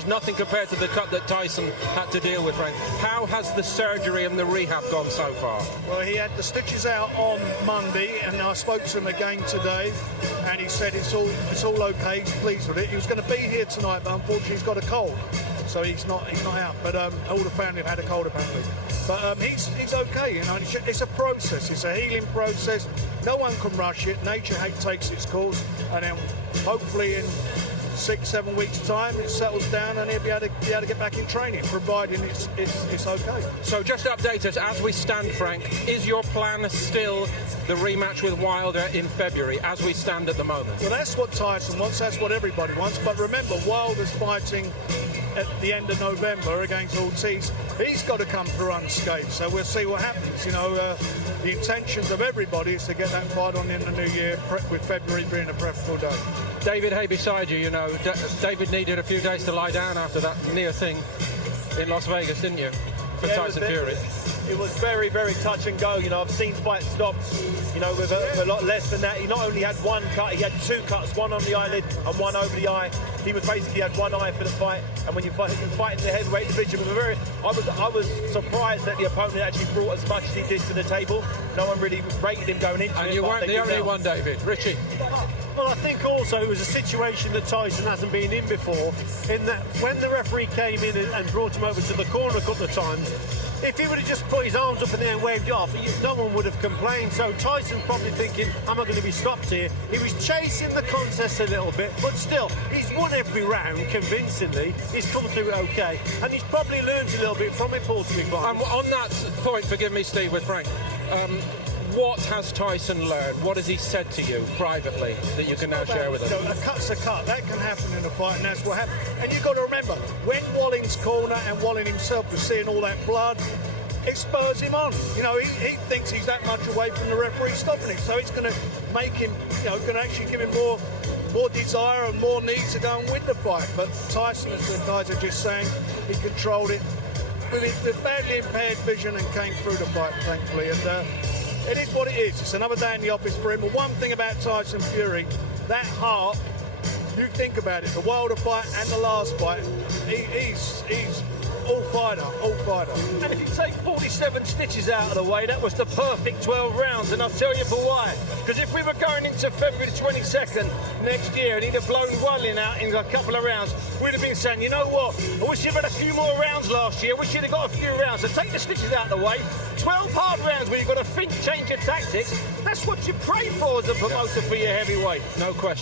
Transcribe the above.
was nothing compared to the cut that Tyson had to deal with, Frank. How has the surgery and the rehab gone so far? Well, he had the stitches out on Monday, and I spoke to him again today, and he said it's all okay. He's pleased with it. He was going to be here tonight, but unfortunately he's got a cold, so he's not out. But all the family have had a cold apparently. But he's okay. You know, it's a process. It's a healing process. No one can rush it. Nature takes its course, and then hopefully in 6-7 weeks' time it settles down and he'll be able to get back in training, providing it's okay. So just update us as we stand, Frank. Is your plan still the rematch with Wilder in February as we stand at the moment? Well, that's what Tyson wants. That's what everybody wants. But remember, Wilder's fighting at the end of November against Ortiz. He's got to come through unscathed. So we'll see what happens. You know, the intentions of everybody is to get that fight on in the new year, with February being a preferable day. David Haye beside you, you know, David needed a few days to lie down after that near thing in Las Vegas, didn't you, for Tyson Fury? It was very, very touch and go. You know, I've seen fights stop, you know, with a lot less than that. He not only had one cut, he had two cuts, one on the eyelid and one over the eye. He was basically had one eye for the fight. And when you fight in the heavyweight division, I was surprised that the opponent actually brought as much as he did to the table. No one really rated him going into it. And you weren't the only one, David. Richie? Well, I think also it was a situation that Tyson hasn't been in before, in that when the referee came in and brought him over to the corner a couple of times, if he would have just put his arms up in the air and waved it off, no one would have complained. So Tyson's probably thinking, am I going to be stopped here? He was chasing the contest a little bit, but still, he's won every round convincingly. He's come through it okay, and he's probably learned a little bit from it, Paul, to be honest. On that point, forgive me, Steve, with Frank, what has Tyson learned? What has he said to you privately that you can now share with us? You know, a cut's a cut. That can happen in a fight, and that's what happened. And you've got to remember, when Wallin's corner and Wallin himself was seeing all that blood, it spurs him on. You know, he thinks he's that much away from the referee stopping it, so it's going to make him, you know, going to actually give him more desire and more need to go and win the fight. But Tyson, as the guys are just saying, he controlled it with his badly impaired vision and came through the fight, thankfully. And it is what it is. It's another day in the office for him. But one thing about Tyson Fury, that heart, you think about it, the Wilder fight and the last fight, he's all fighter, all fighter. And if you take 47 stitches out of the way, that was the perfect 12 rounds, and I'll tell you for why. Because if we were going into February 22nd next year and he'd have blown Wallin out in a couple of rounds, we'd have been saying, you know what, I wish you'd had a few more rounds last year, I wish you'd have got a few rounds. So take the stitches out of the way, 12 hard rounds where you've got to think, change your tactics, that's what you pray for as a promoter for your heavyweight. No question.